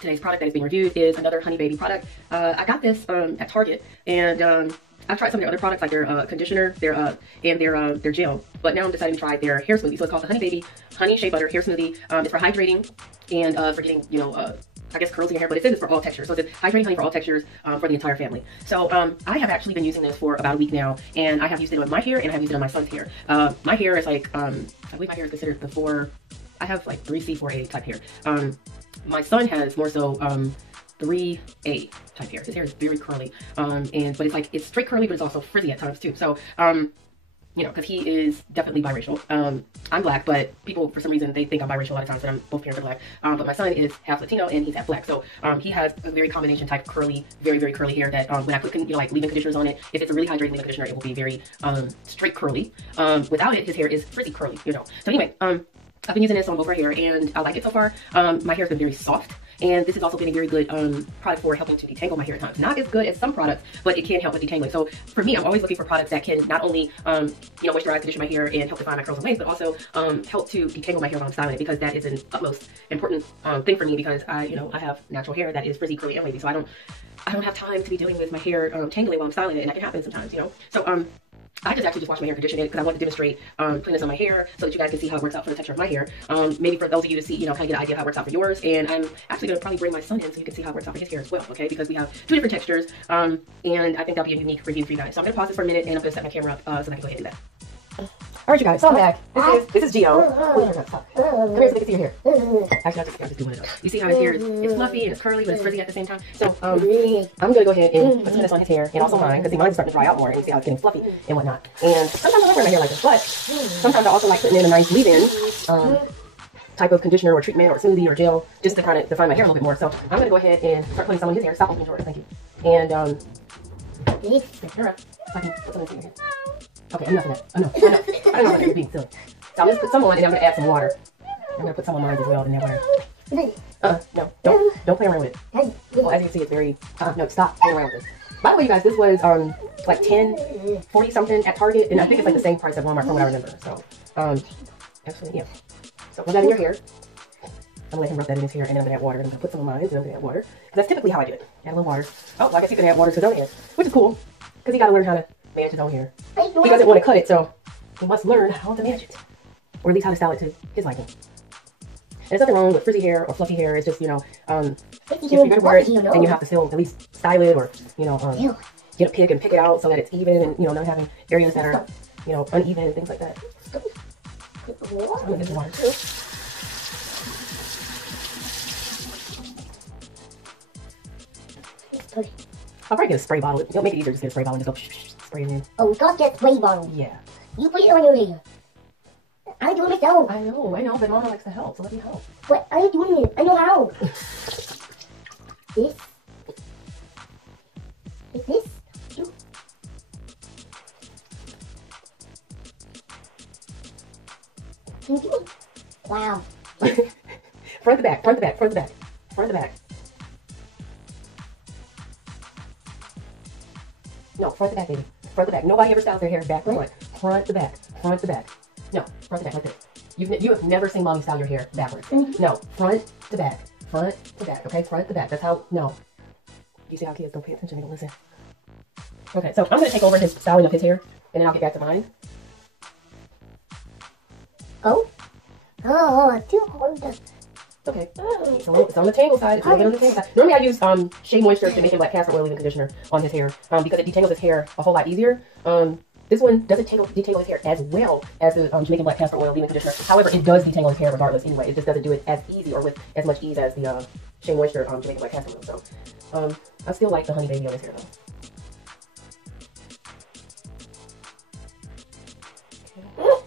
Today's product that is being reviewed is another Honey Baby product. I got this at Target, and I've tried some of their other products like their conditioner, their gel, but now I'm deciding to try their hair smoothie. So it's called the Honey Baby Honey Shea Butter Hair Smoothie. It's for hydrating and for getting, I guess curls in your hair, but it says it's for all textures. So it's hydrating honey for all textures for the entire family. So I have actually been using this for about a week now, and I have used it on my hair and I have used it on my son's hair. My hair is like, I believe my hair is considered the 4, I have like 3C, 4A type hair. My son has more so 3A type hair. His hair is very curly, but it's straight curly, but it's also frizzy at times too. So, because he is definitely biracial. I'm black, but people, for some reason, they think I'm biracial a lot of times, but I'm both parents are black. But my son is half Latino and he's half black. So, he has a very combination type curly, very, very curly hair that, when I put, like leave-in conditioners on it, if it's a really hydrating leave-in conditioner, it will be very, straight curly. Without it, his hair is frizzy curly, So anyway, I've been using this on both our hair and I like it so far. My hair has been very soft, and this has also been a very good product for helping to detangle my hair at times. Not as good as some products, but it can help with detangling. So for me, I'm always looking for products that can not only moisturize, condition my hair and help define my curls and waves, but also help to detangle my hair while I'm styling it, because that is an utmost important thing for me, because I have natural hair that is frizzy, curly, and wavy. So I don't have time to be dealing with my hair tangling while I'm styling it, and that can happen sometimes, So I just wash my hair and condition it because I want to demonstrate putting this on my hair so that you guys can see how it works out for the texture of my hair. Maybe for those of you to see, kind of get an idea of how it works out for yours. And I'm actually going to probably bring my son in so you can see how it works out for his hair as well, okay? Because we have 2 different textures, and I think that'll be a unique review for you guys. So I'm going to pause this for a minute, and I'm going to set my camera up so that I can go ahead and do that. All right, you guys, so I'm back. This is Gio. Come here so they can see your hair. Actually, I'll just do one of those. You see how his hair is fluffy and it's curly, but it's frizzy at the same time. So I'm going to go ahead and put some of this on his hair, and also mine, because mine's starting to dry out more, and you see how it's getting fluffy and whatnot. And sometimes I like wearing my hair like this, but sometimes I also like putting in a nice leave-in type of conditioner or treatment or smoothie or gel, just to kind of define my hair a little bit more. So I'm going to go ahead and start putting some on his hair. Stop opening drawers, thank you. And all right, so I can put some in your hair. Okay, enough of that. Enough. I don't know if you're being silly. So I'm just put some on, and I'm gonna add some water. I'm gonna put some on mine as well in that water. No, don't play around with it. Well, as you can see, it's very. No, stop playing around with it. By the way, you guys, this was like 10.40 something at Target, and I think it's like the same price at Walmart from what I remember. So, actually, yeah. So put that in your hair. I'm gonna let him rub that in his hair, and then I'm gonna add water. And I'm gonna put some on mine, and I'm gonna add water. Because that's typically how I do it. Add a little water. Oh, well, I guess he can add water to his own hair, which is cool, because he gotta learn how to manage his own hair. He doesn't want to cut it, so he must learn how to manage it, or at least how to style it to his liking. And there's nothing wrong with frizzy hair or fluffy hair. It's just, if you're gonna wear it, then you have to still at least style it, or get a pick and pick it out so that it's even, and not having areas that are uneven and things like that. So I'm gonna get the water. I'll probably get a spray bottle. It'll make it easier to just get a spray bottle and just go spray it in. Oh, we can't get spray bottle. Yeah. You put it on your hair. I do it myself. I know, but Mama likes to help, so let me help. But I ain't doing it. I know how. This. Like this. Can you do it? Wow. Front to back, front to back, front to back, front to back. No, front to back, baby. Front to back. Nobody ever styles their hair back to front. Front to back. Front to back. No, front to back, like this. You have never seen Mommy style your hair backwards. No, front to back. Front to back, okay? Front to back. That's how, no. You see how kids don't pay attention, they don't listen. Okay, so I'm going to take over his styling of his hair, and then I'll get back to mine. Oh? Oh, too hard. Okay. It's on the tangle side. It's a little bit on the tangle side. Normally I use Shea Moisture Jamaican Black Castor Oil leave-in conditioner on his hair because it detangles his hair a whole lot easier. This one doesn't detangle his hair as well as the Jamaican Black Castor Oil leave-in conditioner. However, it does detangle his hair regardless anyway. It just doesn't do it as easy or with as much ease as the Shea Moisture Jamaican Black Castor Oil. So I still like the Honey Baby on his hair though.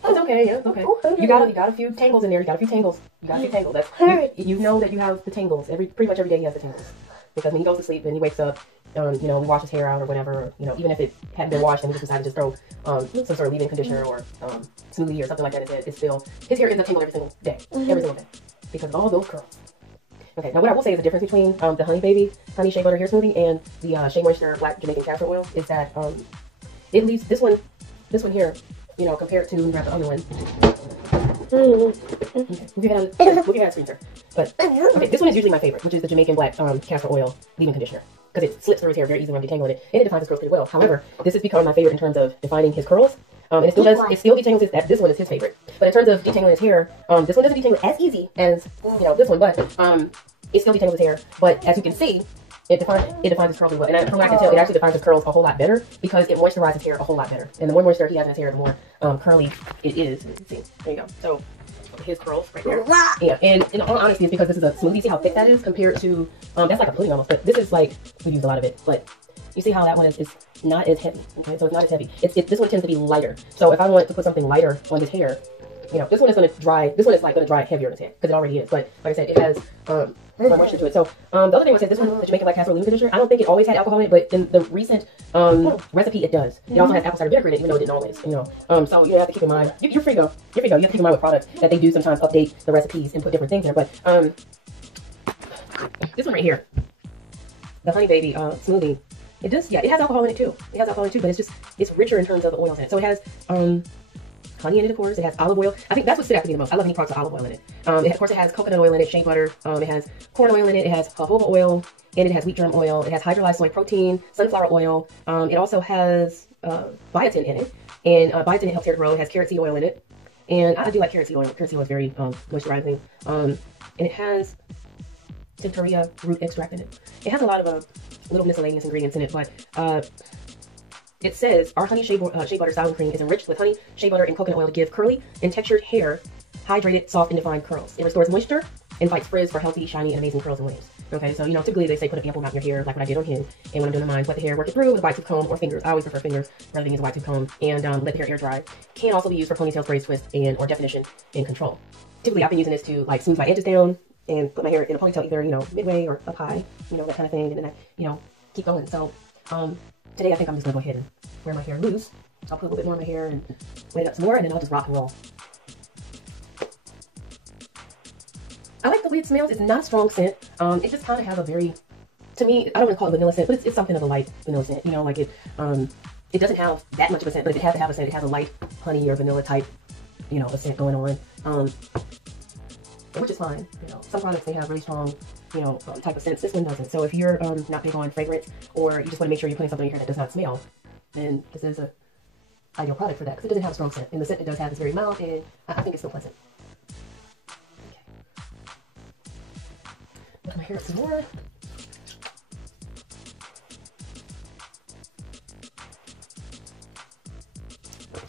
It's okay, yeah, it's okay. You got a few tangles in there. You got a few tangles. You know that you have the tangles. Pretty much every day he has the tangles. Because when he goes to sleep and he wakes up, we wash his hair out or whatever, even if it hadn't been washed and we just decided to just throw some sort of leave-in conditioner or smoothie or something like that in his head, it's still, his hair is a tangle every single day. Every single day. Because of all those curls. Okay, now what I will say is the difference between the Honey Baby Honey Shea Butter Hair Smoothie and the Shea Moisture Black Jamaican Castor Oil is that it leaves this one here, compared to, let me grab the other one. We'll give it a screen, sir. But okay, this one is usually my favorite, which is the Jamaican Black castor oil leave-in conditioner, because it slips through his hair very easily when I'm detangling it, and it defines his curls pretty well. However, this has become my favorite in terms of defining his curls. And it still detangles his, this one is his favorite. But in terms of detangling his hair, this one doesn't detangle as easy as, this one, but it still detangles his hair. But as you can see, it defines his curls really well. And from what I can tell, it actually defines his curls a whole lot better because it moisturizes his hair a whole lot better. And the more moisture he has in his hair, the more curly it is. You can see. There you go. So his curls right there. Yeah, and in all honesty, it's because this is a smoothie. See how thick that is compared to, that's like a pudding almost. But this is like, we use a lot of it. But you see how that one is not as heavy. Okay, so it's not as heavy. This one tends to be lighter. So if I want to put something lighter on his hair, this one is going to dry. This one is like going to dry heavier on his hair because it already is. But like I said, it has more moisture to it. So the other thing was that this one, the Jamaican Black castor leave-in conditioner, I don't think it always had alcohol in it, but in the recent recipe, it does. It also has apple cider vinegar in it, even though it didn't always. So you have to keep in mind. You're free to go. You're free to go. You have to keep in mind with products that they do sometimes update the recipes and put different things in there. But this one right here, the Honey Baby smoothie. It does, yeah, it has alcohol in it too. It has alcohol in it too, but it's richer in terms of the oils in it. So it has honey in it, of course. It has olive oil. I think that's what stood out to me the most. I love any products with olive oil in it. Of course, it has coconut oil in it, shea butter. It has corn oil in it. It has jojoba oil, and it has wheat germ oil. It has hydrolyzed soy protein, sunflower oil. It also has biotin in it, and biotin helps hair grow. It has carrot seed oil in it, and I do like carrot seed oil. Carrot seed oil is very moisturizing. And it has Centaurea root extract in it. It has a lot of little miscellaneous ingredients in it, but it says our honey shea butter styling cream is enriched with honey, shea butter, and coconut oil to give curly and textured hair hydrated, soft, and defined curls. It restores moisture and fights frizz for healthy, shiny, and amazing curls and waves. Okay, so typically they say put an ample amount in your hair, like what I did on his. And when I'm doing mine, let the hair work it through with a wide tooth comb or fingers. I always prefer fingers rather than use a wide tooth comb, and let the hair air dry. Can also be used for ponytails, braids, twists, or definition and control. Typically, I've been using this to like smooth my edges down and put my hair in a ponytail, either midway or up high, that kind of thing, and then I keep going. So today I think I'm just gonna go ahead and wear my hair loose. I'll put a little bit more in my hair and wet it up some more, and then I'll just rock and roll. I like the way it smells. It's not a strong scent. It just kind of has a very, to me, I don't want to call it vanilla scent, but it's something of a light vanilla scent. Like it doesn't have that much of a scent, but if it has to have a scent, it has a light honey or vanilla type, a scent going on. Which is fine. Some products, they have really strong, type of scents. This one doesn't. So if you're not big on fragrance, or you just want to make sure you're putting something in your hair that does not smell, then this is a ideal product for that, because it doesn't have a strong scent. And the scent it does have is very mild, and I think it's still pleasant. Look at my hair up some more.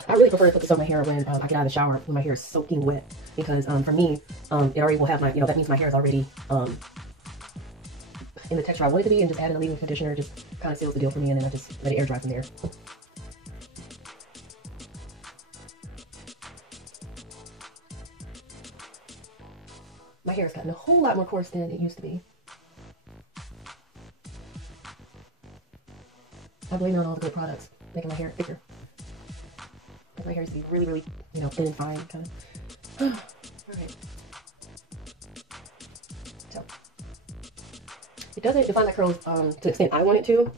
I really prefer to put this on my hair when I get out of the shower, when my hair is soaking wet, because for me, it already will have my, that means my hair is already in the texture I want it to be, and just adding a leave-in conditioner just kind of seals the deal for me, and then I just let it air dry from there. My hair has gotten a whole lot more coarse than it used to be. I blame it on all the good products, making my hair thicker. My hair used to be really, really, thin and fine, kind of. Alright. So, it doesn't define my curls to the extent I want it to,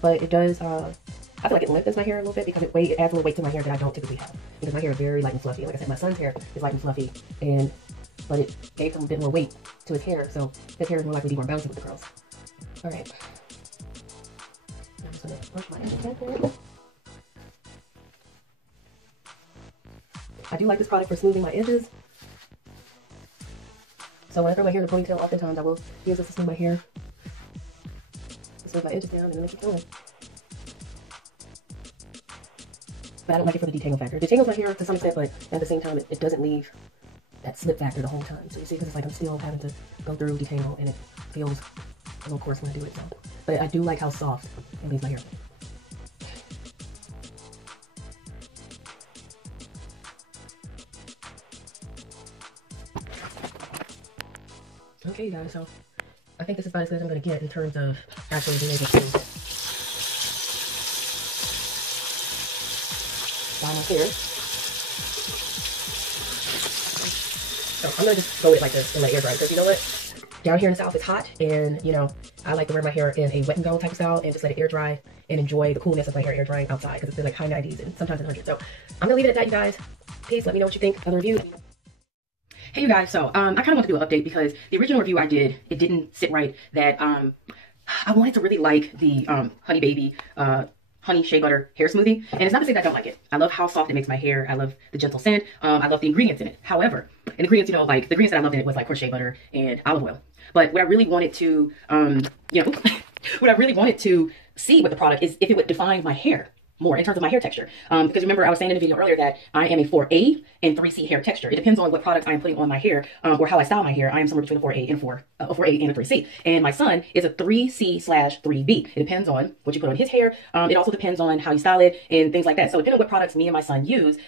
but it does, I feel like it lengthens my hair a little bit because it adds a little weight to my hair that I don't typically have. Because my hair is very light and fluffy. Like I said, my son's hair is light and fluffy, but it gave him a bit more weight to his hair, so his hair is more likely to be more bouncy with the curls. Alright. I'm just going to brush my hair. I do like this product for smoothing my edges. So when I throw my hair in a ponytail, oftentimes I will use this to smooth my hair. To smooth my edges down, and then I keep going. But I don't like it for the detangle factor. It detangles my hair to some extent, but at the same time, it doesn't leave that slip factor the whole time. So you see, because it's like I'm still having to go through detangle, and it feels a little coarse when I do it. So. But I do like how soft it leaves my hair. Okay, guys, so I think this is about as good as I'm going to get in terms of actually being able to dye my hair. So I'm going to just go with it like this and let it air dry, because you know what? Down here in the South, it's hot, and I like to wear my hair in a wet and go type of style and just let it air dry and enjoy the coolness of my hair air drying outside, because it's been like high 90s and sometimes in 100s. So I'm going to leave it at that, you guys. Peace. Let me know what you think of the review. Hey you guys, so I kind of want to do an update because the original review I did, it didn't sit right. That I wanted to really like the Honey Baby honey shea butter hair smoothie, and it's not to say that I don't like it. I love how soft it makes my hair. I love the gentle scent. I love the ingredients in it. However, and ingredients, you know, like the ingredients that I loved in it was like crochet butter and olive oil. But what I really wanted to, you know, what I really wanted to see with the product is if it would define my hair more in terms of my hair texture. Because remember, I was saying in the video earlier that I am a 4A and 3C hair texture. It depends on what products I am putting on my hair or how I style my hair. I am somewhere between a 4A and a 4A and a 3C. And my son is a 3C/3B. It depends on what you put on his hair. It also depends on how you style it and things like that. So depending on what products me and my son use,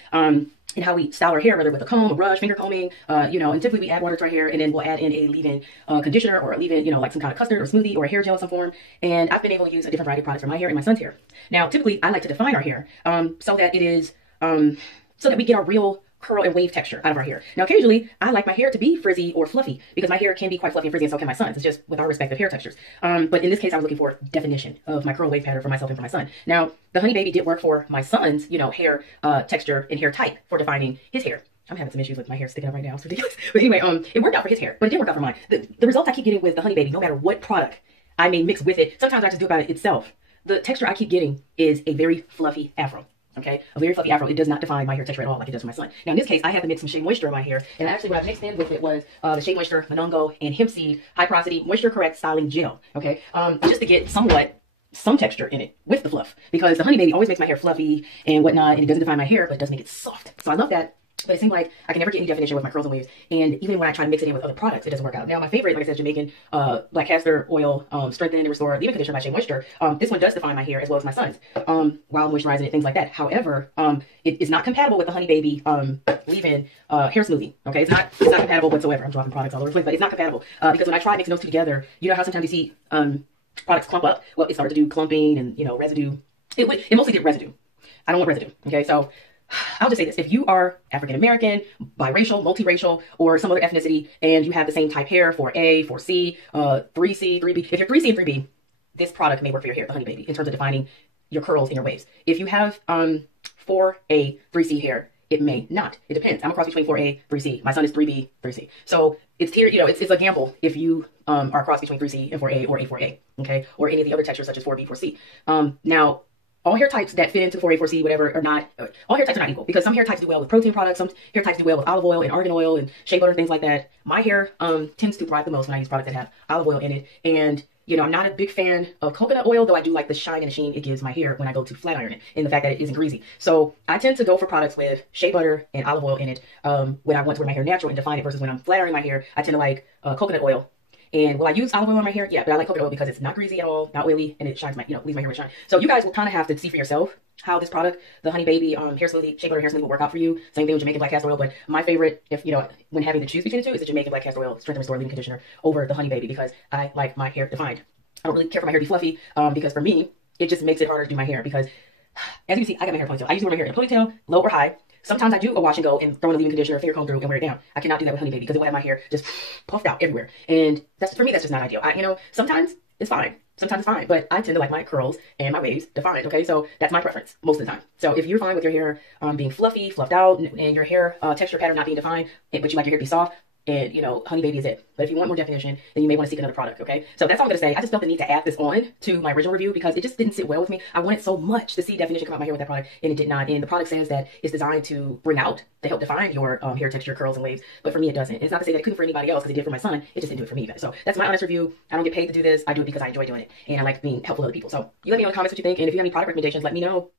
and how we style our hair, whether with a comb, a brush, finger combing, you know, and typically we add water to our hair and then we'll add in a leave-in conditioner or a leave-in, you know, like some kind of custard or smoothie or a hair gel of some form. And I've been able to use a different variety of products for my hair and my son's hair. Now, typically I like to define our hair so that it is, so that we get our real curl and wave texture out of our hair. Now, occasionally, I like my hair to be frizzy or fluffy because my hair can be quite fluffy and frizzy, and so can my son's. It's just with our respective hair textures. But in this case, I was looking for definition of my curl wave pattern for myself and for my son. Now, the Honey Baby did work for my son's, you know, hair texture and hair type for defining his hair. I'm having some issues with my hair sticking up right now. It's ridiculous. But anyway, it worked out for his hair, but it didn't work out for mine. The results I keep getting with the Honey Baby, no matter what product I may mix with it, sometimes I just do it by itself. The texture I keep getting is a very fluffy afro. Okay, a very fluffy afro. It does not define my hair texture at all like it does for my son. Now in this case, I had to mix some Shea Moisture in my hair, and actually what I mixed in with it was the Shea Moisture, Monongo, and Hemp Seed High Porosity Moisture Correct Styling Gel. Okay, just to get some texture in it with the fluff, because the Honey Baby always makes my hair fluffy and whatnot, and it doesn't define my hair, but it does make it soft. So I love that. But it seemed like I can never get any definition with my curls and waves. And even when I try to mix it in with other products, it doesn't work out. Now, my favorite, like I said, Jamaican black castor oil strengthen and restore leave-in conditioner by Shea Moisture. This one does define my hair as well as my son's while moisturizing it, things like that. However, it is not compatible with the Honey Baby leave-in hair smoothie. Okay, it's not compatible whatsoever. I'm dropping products all over the place, but it's not compatible because when I tried mixing those two together, you know how sometimes you see products clump up? Well, it started to do clumping and, you know, residue. It mostly did residue. I don't want residue. Okay, so I'll just say this. If you are African-American, biracial, multiracial, or some other ethnicity, and you have the same type hair, 4A, 4C, 3C, 3B, if you're 3C and 3B, this product may work for your hair, the Honey Baby, in terms of defining your curls and your waves. If you have 4A, 3C hair, it may not. It depends. I'm a cross between 4A, 3C. My son is 3B, 3C. So it's here, you know, it's a gamble if you are a cross between 3C and 4A or A4A, okay, or any of the other textures such as 4B, 4C. Now, all hair types that fit into 4A, 4C, whatever, are not, all hair types are not equal, because some hair types do well with protein products, some hair types do well with olive oil and argan oil and shea butter, things like that. My hair tends to thrive the most when I use products that have olive oil in it. And, you know, I'm not a big fan of coconut oil, though I do like the shine and the sheen it gives my hair when I go to flat iron it, and the fact that it isn't greasy. So I tend to go for products with shea butter and olive oil in it when I want to wear my hair natural and define it, versus when I'm flat ironing my hair, I tend to like coconut oil. And will I use olive oil on my hair? Yeah, but I like coconut oil because it's not greasy at all, not oily, and it shines my, you know, leaves my hair with shine. So you guys will kind of have to see for yourself how this product, the Honey Baby hair smoothie, shea butter hair smoothie, will work out for you. Same thing with Jamaican black castor oil, but my favorite, if you know, when having to choose between the two, is the Jamaican black castor oil strength and restore leave-in conditioner over the Honey Baby, because I like my hair defined. I don't really care for my hair to be fluffy because for me, it just makes it harder to do my hair, because as you can see, I got my hair in a ponytail. I usually wear my hair in a ponytail, low or high. Sometimes I do a wash and go and throw in a leave-in conditioner, finger comb through, and wear it down. I cannot do that with Honey Baby because it will have my hair just puffed out everywhere. And that's, for me, that's just not ideal. You know, sometimes it's fine. Sometimes it's fine. But I tend to like my curls and my waves defined, okay? So that's my preference most of the time. So if you're fine with your hair being fluffy, fluffed out, and your hair texture pattern not being defined, but you like your hair to be soft, and, you know, Honey Baby is it. But if you want more definition, then you may want to seek another product, okay? So that's all I'm going to say. I just felt the need to add this on to my original review because it just didn't sit well with me. I wanted so much to see definition come out my hair with that product, and it did not. And the product says that it's designed to bring out, to help define your hair texture, curls, and waves. But for me, it doesn't. And it's not to say that it couldn't for anybody else, because it did for my son. It just didn't do it for me either. So that's my honest review. I don't get paid to do this. I do it because I enjoy doing it, and I like being helpful to other people. So you let me know in the comments what you think, and if you have any product recommendations, let me know.